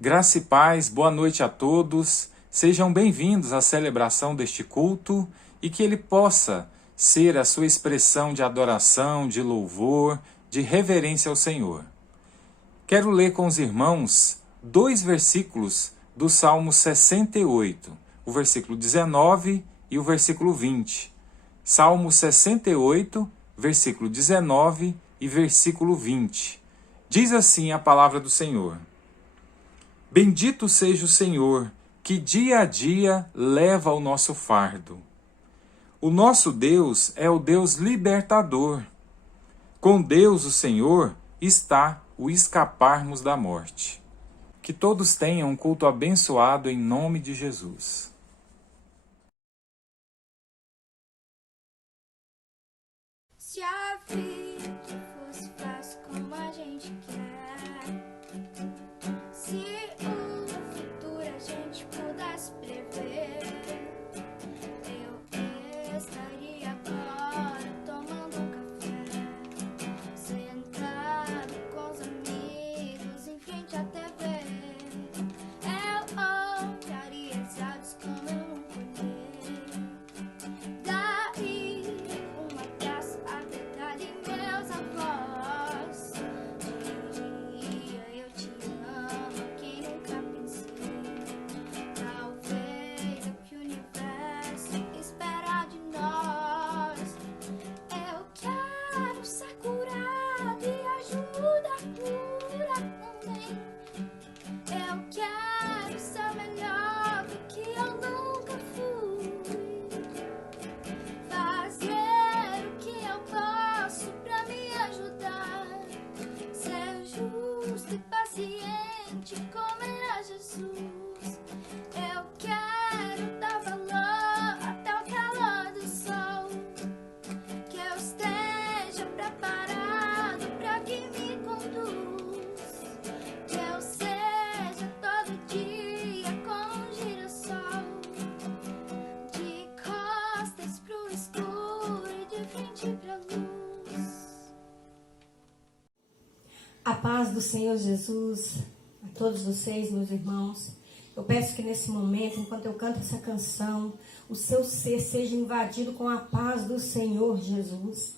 Graça e paz, boa noite a todos. Sejam bem-vindos à celebração deste culto e que ele possa ser a sua expressão de adoração, de louvor, de reverência ao Senhor. Quero ler com os irmãos 2 versículos do Salmo 68, o versículo 19 e o versículo 20. Salmo 68, versículo 19 e versículo 20. Diz assim a palavra do Senhor: Bendito seja o Senhor, que dia a dia leva o nosso fardo. O nosso Deus é o Deus libertador. Com Deus, o Senhor, está o escaparmos da morte. Que todos tenham um culto abençoado em nome de Jesus. Se a vida fosse fácil como a gente quer, se o futuro a gente pudesse prever, eu estaria agora tomando um café, sentado com os amigos em frente à TV. Eu olharia os olhos como eu nunca olhei. Daí uma taça apertada em meus avós. Diria eu te amo, quem nunca pensei. Talvez é o que o universo espera de nós. Eu quero ser curado e ajuda a cura também. Eu quero ser melhor do que eu nunca fui. Fazer o que eu posso pra me ajudar. Ser justo e paciente como era Jesus. Eu quero dar valor até o calor do sol. Que eu esteja preparado pra quem me conduz. Que eu seja todo dia como um girassol, de costas pro escuro e de frente pra luz. A paz do Senhor Jesus, a todos vocês, meus irmãos. Eu peço que nesse momento, enquanto eu canto essa canção, o seu ser seja invadido com a paz do Senhor Jesus,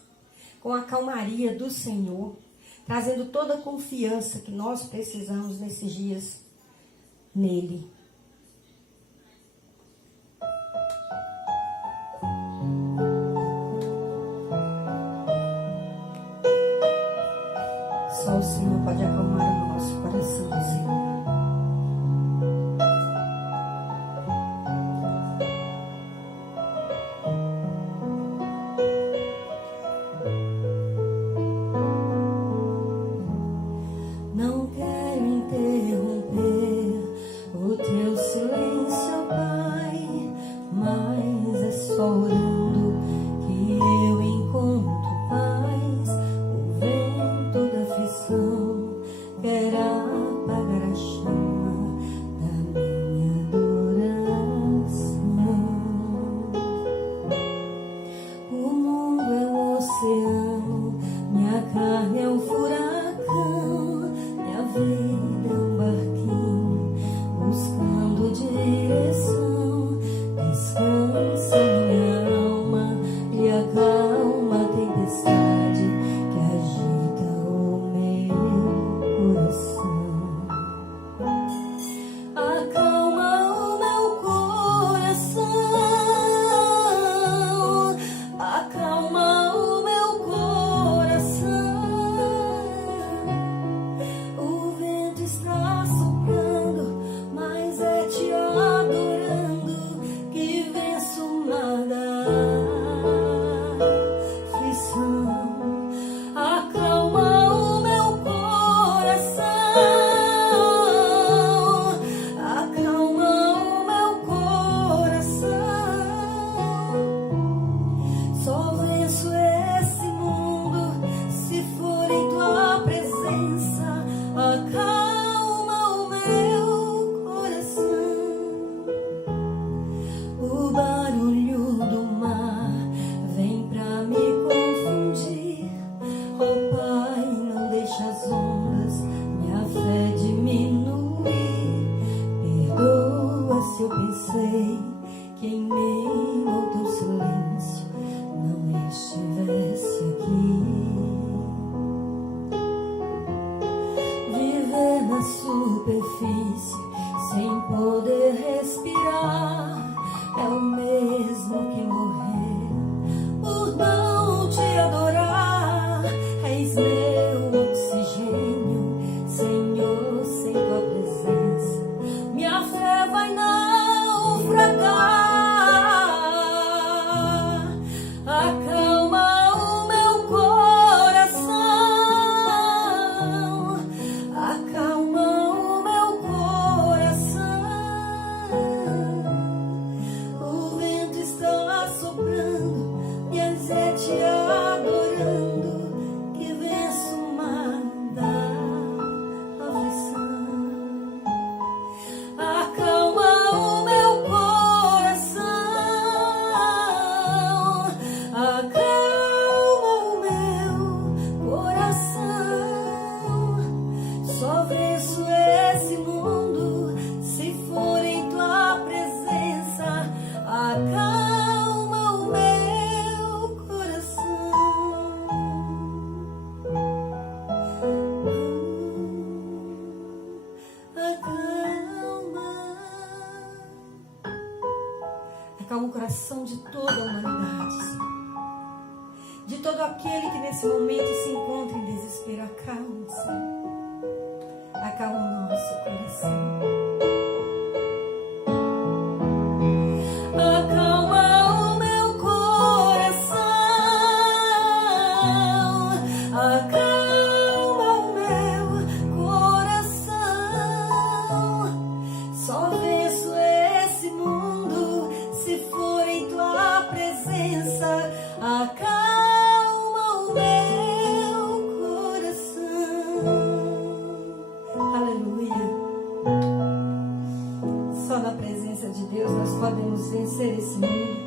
com a calmaria do Senhor, trazendo toda a confiança que nós precisamos nesses dias nele. Só o Senhor pode acalmar o nosso coração, Senhor. Não quero interromper o teu silêncio, Pai, mas é só orando que eu encontro paz. O vento da aflição quer apagar a chama da minha adoração. O mundo é um oceano, minha carne é um furacão, minha vida é um barquinho buscando direção. Descansa minha alma e acalma a tempestade que agita o meu coração. Acalma o meu coração, acalma o meu coração. momento se encontra em desespero, acalme, Senhor. Acalma o nosso coração. Acalma o meu coração. Acalma o meu coração. Só venço esse mundo se for em tua presença. Acalma o meu coração. Aleluia. Só na presença de Deus nós podemos vencer esse mundo.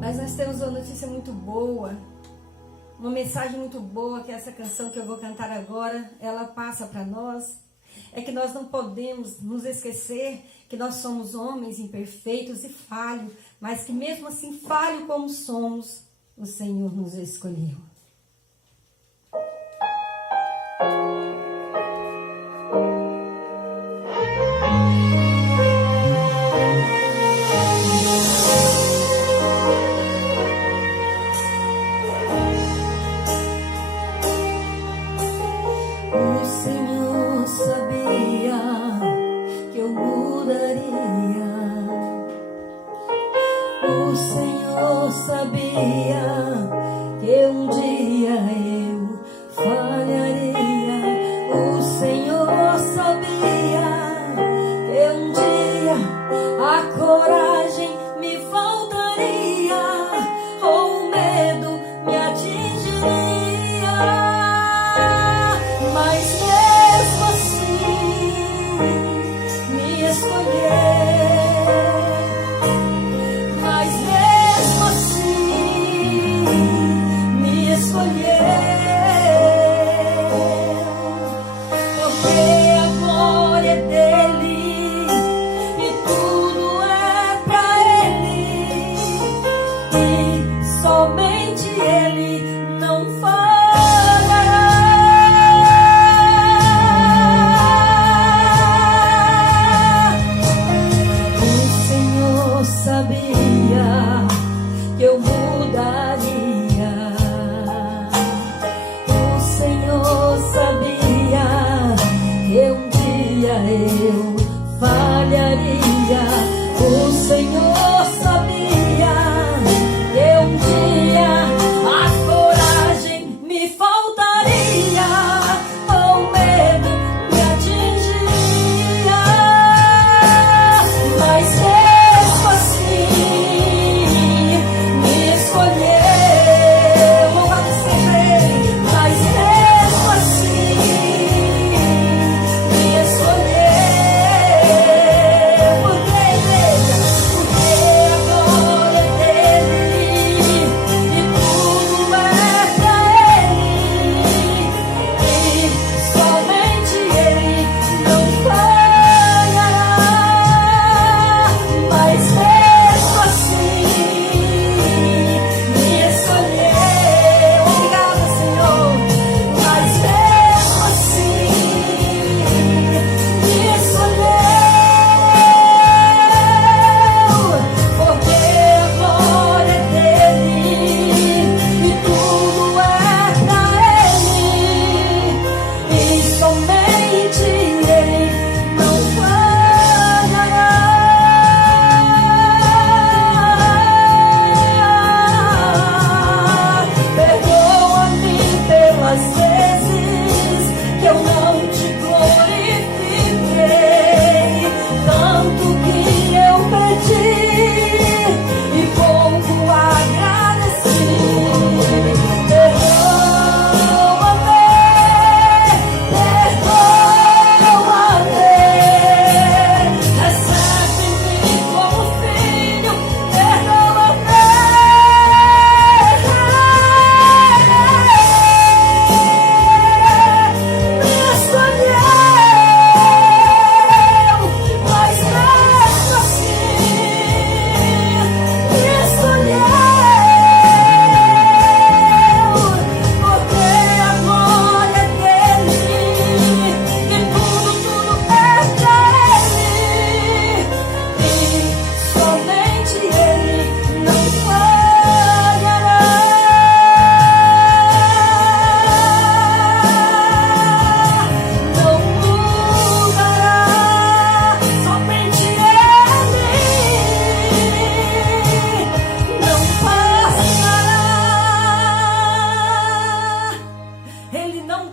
Mas nós temos uma notícia muito boa, uma mensagem muito boa, que essa canção que eu vou cantar agora, ela passa para nós. É que nós não podemos nos esquecer que nós somos homens imperfeitos e falhos, mas que mesmo assim, falho como somos, o Senhor nos escolheu. O Senhor sabia que eu mudaria. O Senhor sabia que um dia eu falharia. O Senhor sabia que um dia a coragem me faltaria, ou o medo me atingiria. Mas mesmo assim me escolheu. Mas mesmo assim me escolheu. Porque a glória é dele e tudo é pra ele, e somente ele não falhará. O Senhor sabia que eu mudaria.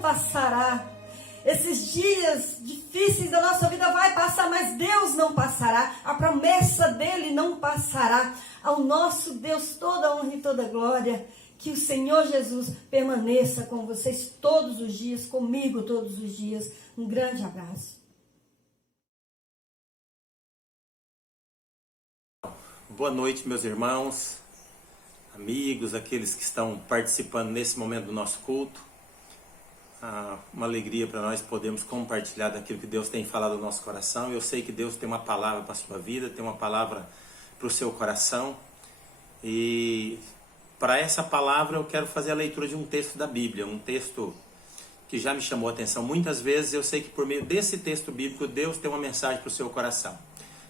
passará. Esses dias difíceis da nossa vida vai passar, mas Deus não passará. A promessa dele não passará. Ao nosso Deus toda honra e toda glória. Que o Senhor Jesus permaneça com vocês todos os dias, comigo todos os dias. Um grande abraço. Boa noite, meus irmãos, amigos, aqueles que estão participando nesse momento do nosso culto. Uma alegria para nós podermos compartilhar daquilo que Deus tem falado no nosso coração. Eu sei que Deus tem uma palavra para a sua vida, tem uma palavra para o seu coração. E para essa palavra eu quero fazer a leitura de um texto da Bíblia, um texto que já me chamou a atenção muitas vezes. Eu sei que por meio desse texto bíblico Deus tem uma mensagem para o seu coração.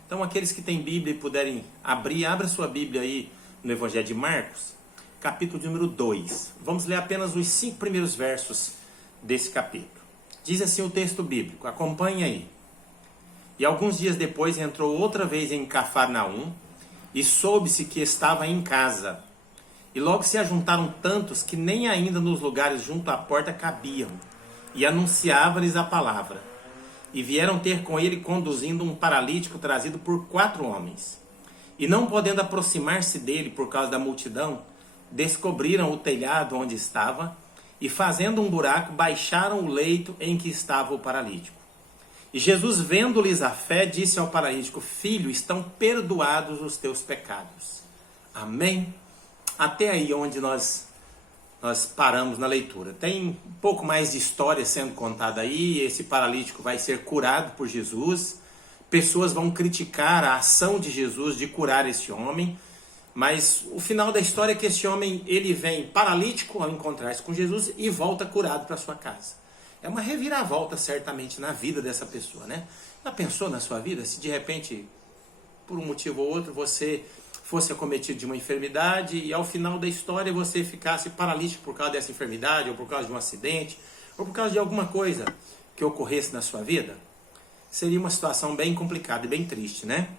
Então aqueles que têm Bíblia e puderem abrir, abra sua Bíblia aí no Evangelho de Marcos, capítulo número 2. Vamos ler apenas os 5 primeiros versos desse capítulo. Diz assim o texto bíblico, acompanhe aí. E alguns dias depois entrou outra vez em Cafarnaum e soube-se que estava em casa. E logo se ajuntaram tantos que nem ainda nos lugares junto à porta cabiam, e anunciava-lhes a palavra. E vieram ter com ele conduzindo um paralítico trazido por 4 homens. E não podendo aproximar-se dele por causa da multidão, descobriram o telhado onde estava, e fazendo um buraco, baixaram o leito em que estava o paralítico. E Jesus, vendo-lhes a fé, disse ao paralítico: Filho, estão perdoados os teus pecados. Amém? Até aí onde nós paramos na leitura. Tem um pouco mais de história sendo contada aí. Esse paralítico vai ser curado por Jesus. Pessoas vão criticar a ação de Jesus de curar esse homem. Mas o final da história é que esse homem, ele vem paralítico ao encontrar-se com Jesus e volta curado para sua casa. É uma reviravolta certamente na vida dessa pessoa, né? Já pensou na sua vida se de repente, por um motivo ou outro, você fosse acometido de uma enfermidade e ao final da história você ficasse paralítico por causa dessa enfermidade, ou por causa de um acidente, ou por causa de alguma coisa que ocorresse na sua vida? Seria uma situação bem complicada e bem triste, né?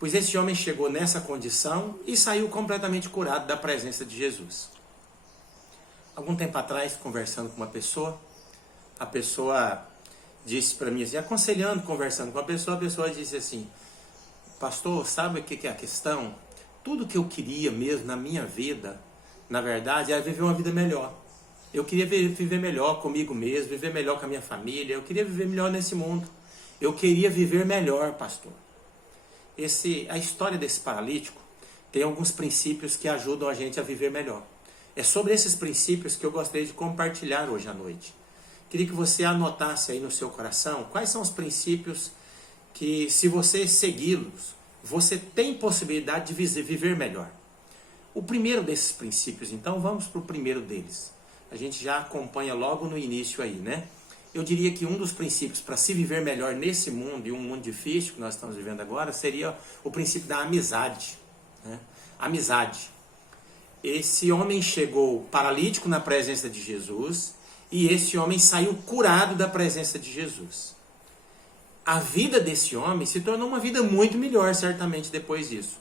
Pois esse homem chegou nessa condição e saiu completamente curado da presença de Jesus. Algum tempo atrás, conversando com uma pessoa, a pessoa disse para mim assim, aconselhando, conversando com a pessoa disse assim: pastor, sabe o que é a questão? Tudo que eu queria mesmo na minha vida, na verdade, era viver uma vida melhor. Eu queria viver melhor comigo mesmo, viver melhor com a minha família, eu queria viver melhor nesse mundo. Eu queria viver melhor, pastor. A história desse paralítico tem alguns princípios que ajudam a gente a viver melhor. É sobre esses princípios que eu gostaria de compartilhar hoje à noite. Queria que você anotasse aí no seu coração quais são os princípios que, se você segui-los, você tem possibilidade de viver melhor. O primeiro desses princípios, então, vamos para o primeiro deles. A gente já acompanha logo no início aí, né? Eu diria que um dos princípios para se viver melhor nesse mundo, e um mundo difícil que nós estamos vivendo agora, seria o princípio da amizade, né? Amizade. Esse homem chegou paralítico na presença de Jesus, e esse homem saiu curado da presença de Jesus. A vida desse homem se tornou uma vida muito melhor, certamente, depois disso.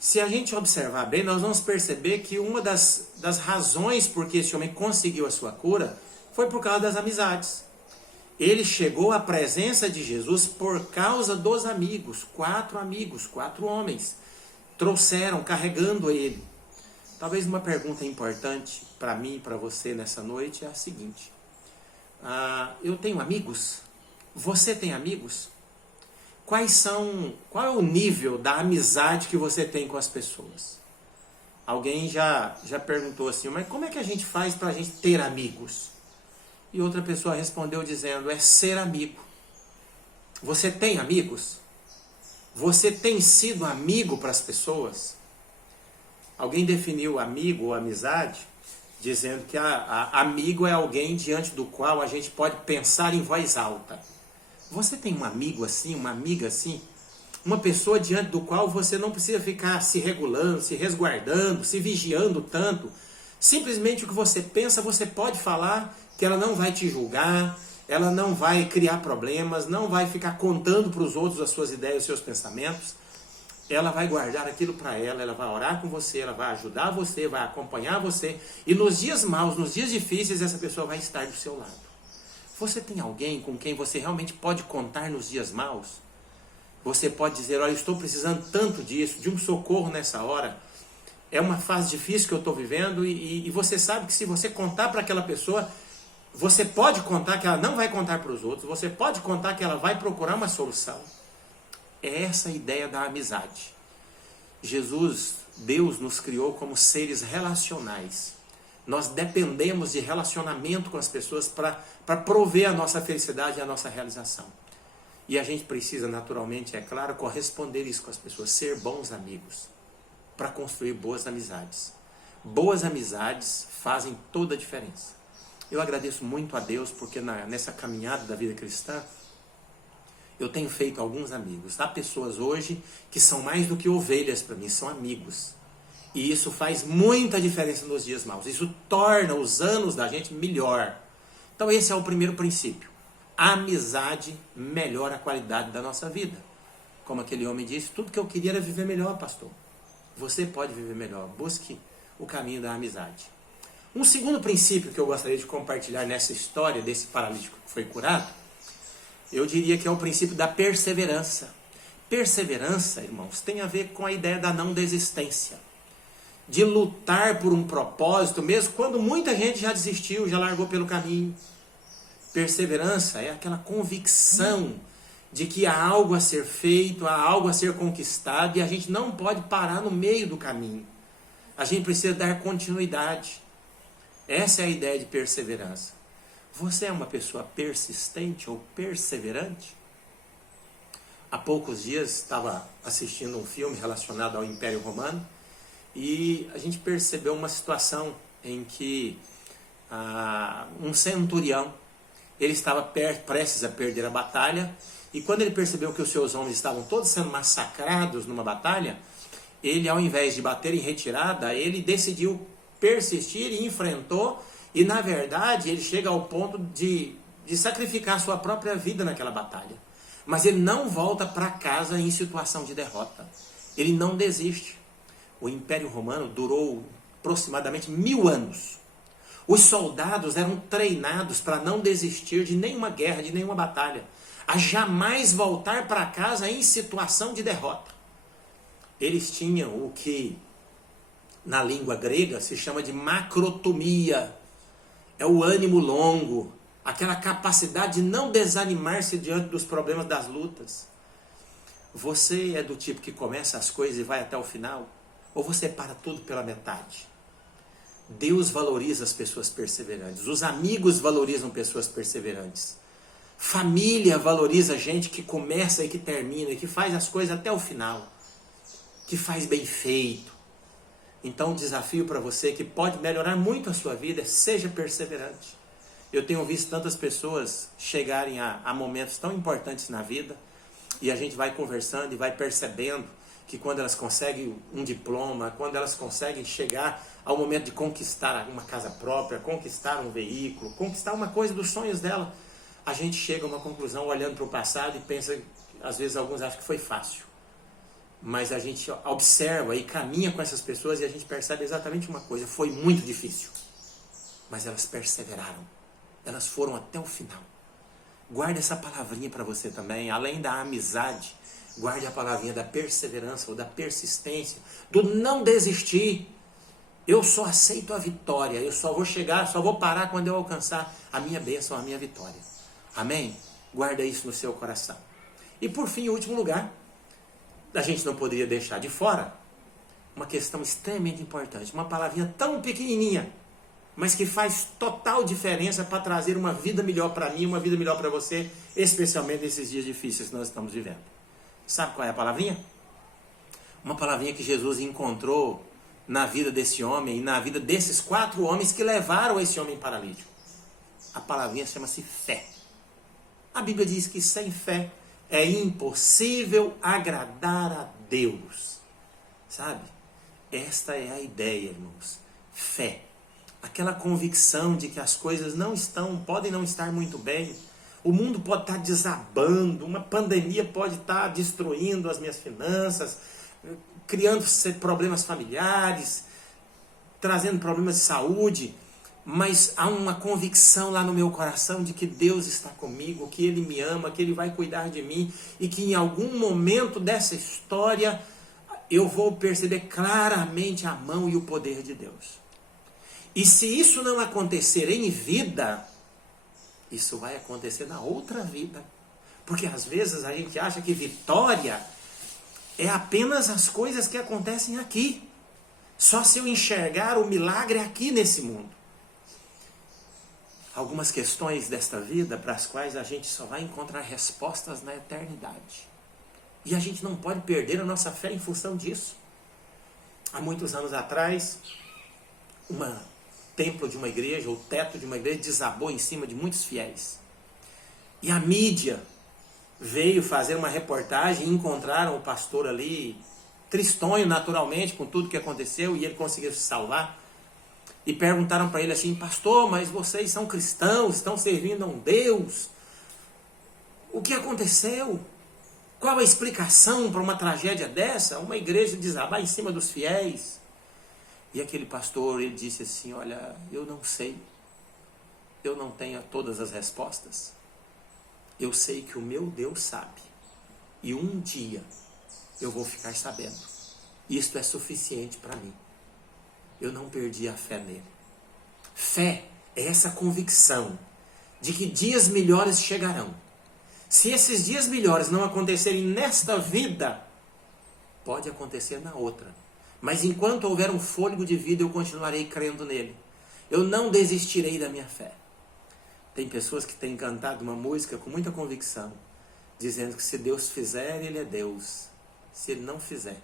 Se a gente observar bem, nós vamos perceber que uma das razões por que esse homem conseguiu a sua cura foi por causa das amizades. Ele chegou à presença de Jesus por causa dos amigos. 4 amigos, 4 homens, trouxeram, carregando ele. Talvez uma pergunta importante para mim e para você nessa noite é a seguinte: eu tenho amigos? Você tem amigos? Qual é o nível da amizade que você tem com as pessoas? Alguém já perguntou assim, mas como é que a gente faz para a gente ter amigos? E outra pessoa respondeu dizendo, é ser amigo. Você tem amigos? Você tem sido amigo para as pessoas? Alguém definiu amigo ou amizade dizendo que amigo é alguém diante do qual a gente pode pensar em voz alta. Você tem um amigo assim, uma amiga assim? Uma pessoa diante do qual você não precisa ficar se regulando, se resguardando, se vigiando tanto. Simplesmente o que você pensa, você pode falar, que ela não vai te julgar, ela não vai criar problemas, não vai ficar contando para os outros as suas ideias, os seus pensamentos. Ela vai guardar aquilo para ela vai orar com você, ela vai ajudar você, vai acompanhar você. E nos dias maus, nos dias difíceis, essa pessoa vai estar do seu lado. Você tem alguém com quem você realmente pode contar nos dias maus? Você pode dizer, olha, eu estou precisando tanto disso, de um socorro nessa hora. É uma fase difícil que eu estou vivendo e você sabe que se você contar para aquela pessoa, você pode contar que ela não vai contar para os outros, você pode contar que ela vai procurar uma solução. É essa a ideia da amizade. Jesus, Deus nos criou como seres relacionais. Nós dependemos de relacionamento com as pessoas para prover a nossa felicidade e a nossa realização. E a gente precisa, naturalmente, é claro, corresponder isso com as pessoas, ser bons amigos, para construir boas amizades. Boas amizades fazem toda a diferença. Eu agradeço muito a Deus porque nessa caminhada da vida cristã, eu tenho feito alguns amigos. Há pessoas hoje que são mais do que ovelhas para mim, são amigos. E isso faz muita diferença nos dias maus. Isso torna os anos da gente melhor. Então esse é o primeiro princípio. A amizade melhora a qualidade da nossa vida. Como aquele homem disse, tudo que eu queria era viver melhor, pastor. Você pode viver melhor. Busque o caminho da amizade. Um segundo princípio que eu gostaria de compartilhar nessa história desse paralítico que foi curado, eu diria que é o princípio da perseverança. Perseverança, irmãos, tem a ver com a ideia da não desistência. De lutar por um propósito, mesmo quando muita gente já desistiu, já largou pelo caminho. Perseverança é aquela convicção de que há algo a ser feito, há algo a ser conquistado e a gente não pode parar no meio do caminho. A gente precisa dar continuidade. Essa é a ideia de perseverança. Você é uma pessoa persistente ou perseverante? Há poucos dias estava assistindo um filme relacionado ao Império Romano e a gente percebeu uma situação em que um centurião, ele estava prestes a perder a batalha e quando ele percebeu que os seus homens estavam todos sendo massacrados numa batalha, ele, ao invés de bater em retirada, ele decidiu persistir e enfrentou. E, na verdade, ele chega ao ponto de sacrificar sua própria vida naquela batalha. Mas ele não volta para casa em situação de derrota. Ele não desiste. O Império Romano durou aproximadamente 1000 anos. Os soldados eram treinados para não desistir de nenhuma guerra, de nenhuma batalha. A jamais voltar para casa em situação de derrota. Eles tinham o que, na língua grega, se chama de macrotomia. É o ânimo longo, aquela capacidade de não desanimar-se diante dos problemas das lutas. Você é do tipo que começa as coisas e vai até o final? Ou você para tudo pela metade? Deus valoriza as pessoas perseverantes. Os amigos valorizam pessoas perseverantes. Família valoriza gente que começa e que termina, e que faz as coisas até o final. Que faz bem feito. Então, o desafio para você que pode melhorar muito a sua vida é seja perseverante. Eu tenho visto tantas pessoas chegarem a momentos tão importantes na vida e a gente vai conversando e vai percebendo que quando elas conseguem um diploma, quando elas conseguem chegar ao momento de conquistar uma casa própria, conquistar um veículo, conquistar uma coisa dos sonhos dela, a gente chega a uma conclusão olhando para o passado e pensa, às vezes alguns acham que foi fácil. Mas a gente observa e caminha com essas pessoas e a gente percebe exatamente uma coisa, foi muito difícil. Mas elas perseveraram, elas foram até o final. Guarde essa palavrinha para você também, além da amizade, guarde a palavrinha da perseverança ou da persistência, do não desistir. Eu só aceito a vitória, eu só vou chegar, só vou parar quando eu alcançar a minha bênção, a minha vitória. Amém? Guarda isso no seu coração. E por fim, em último lugar, a gente não poderia deixar de fora uma questão extremamente importante, uma palavrinha tão pequenininha, mas que faz total diferença para trazer uma vida melhor para mim, uma vida melhor para você, especialmente nesses dias difíceis que nós estamos vivendo. Sabe qual é a palavrinha? Uma palavrinha que Jesus encontrou na vida desse homem e na vida desses 4 homens que levaram esse homem paralítico. A palavrinha chama-se fé. A Bíblia diz que sem fé é impossível agradar a Deus. Sabe? Esta é a ideia, irmãos. Fé. Aquela convicção de que as coisas podem não estar muito bem. O mundo pode estar desabando. Uma pandemia pode estar destruindo as minhas finanças, criando problemas familiares, trazendo problemas de saúde. mas há uma convicção lá no meu coração de que Deus está comigo, que Ele me ama, que Ele vai cuidar de mim e que em algum momento dessa história eu vou perceber claramente a mão e o poder de Deus. E se isso não acontecer em vida, isso vai acontecer na outra vida. Porque às vezes a gente acha que vitória é apenas as coisas que acontecem aqui. Só se eu enxergar o milagre aqui nesse mundo. Algumas questões desta vida para as quais a gente só vai encontrar respostas na eternidade. E a gente não pode perder a nossa fé em função disso. Há muitos anos atrás, templo de uma igreja, o teto de uma igreja desabou em cima de muitos fiéis. E a mídia veio fazer uma reportagem e encontraram o pastor ali, tristonho naturalmente com tudo que aconteceu, e ele conseguiu se salvar. E perguntaram para ele assim: pastor, mas vocês são cristãos, estão servindo a um Deus? O que aconteceu? Qual a explicação para uma tragédia dessa? Uma igreja desabar em cima dos fiéis. E aquele pastor, ele disse assim: olha, eu não sei, eu não tenho todas as respostas. Eu sei que o meu Deus sabe. E um dia eu vou ficar sabendo. Isto é suficiente para mim. Eu não perdi a fé nele. Fé é essa convicção de que dias melhores chegarão. Se esses dias melhores não acontecerem nesta vida, pode acontecer na outra. Mas enquanto houver um fôlego de vida, eu continuarei crendo nele. Eu não desistirei da minha fé. Tem pessoas que têm cantado uma música com muita convicção, dizendo que se Deus fizer, ele é Deus. Se ele não fizer,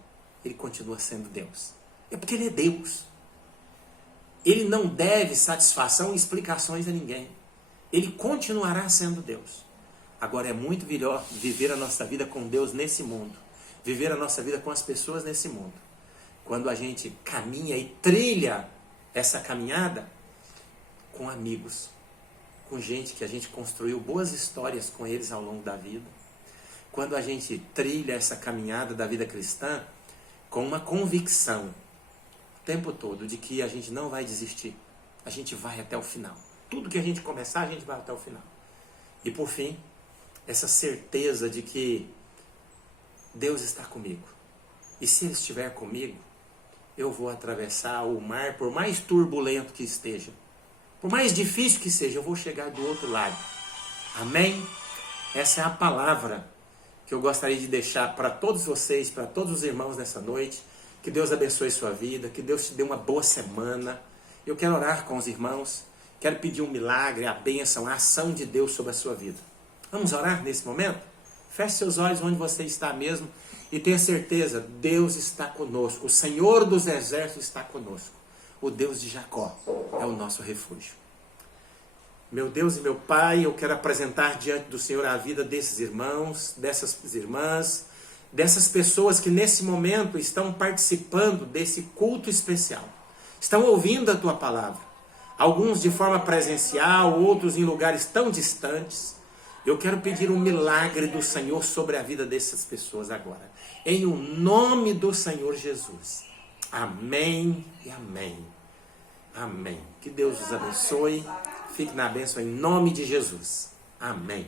ele continua sendo Deus. É porque ele é Deus. Ele não deve satisfação e explicações a ninguém. Ele continuará sendo Deus. Agora é muito melhor viver a nossa vida com Deus nesse mundo. Viver a nossa vida com as pessoas nesse mundo. Quando a gente caminha e trilha essa caminhada com amigos. Com gente que a gente construiu boas histórias com eles ao longo da vida. Quando a gente trilha essa caminhada da vida cristã com uma convicção o tempo todo de que a gente não vai desistir. A gente vai até o final. Tudo que a gente começar, a gente vai até o final. E por fim, essa certeza de que Deus está comigo. E se Ele estiver comigo, eu vou atravessar o mar, por mais turbulento que esteja. Por mais difícil que seja, eu vou chegar do outro lado. Amém? Essa é a palavra que eu gostaria de deixar para todos vocês, para todos os irmãos nessa noite. Que Deus abençoe sua vida, que Deus te dê uma boa semana. Eu quero orar com os irmãos, quero pedir um milagre, a bênção, a ação de Deus sobre a sua vida. Vamos orar nesse momento? Feche seus olhos onde você está mesmo e tenha certeza, Deus está conosco, o Senhor dos Exércitos está conosco. O Deus de Jacó é o nosso refúgio. Meu Deus e meu Pai, eu quero apresentar diante do Senhor a vida desses irmãos, dessas irmãs, dessas pessoas que nesse momento estão participando desse culto especial. Estão ouvindo a Tua palavra. Alguns de forma presencial, outros em lugares tão distantes. Eu quero pedir um milagre do Senhor sobre a vida dessas pessoas agora. Em o nome do Senhor Jesus. Amém e amém. Amém. Que Deus os abençoe. Fique na bênção em nome de Jesus. Amém.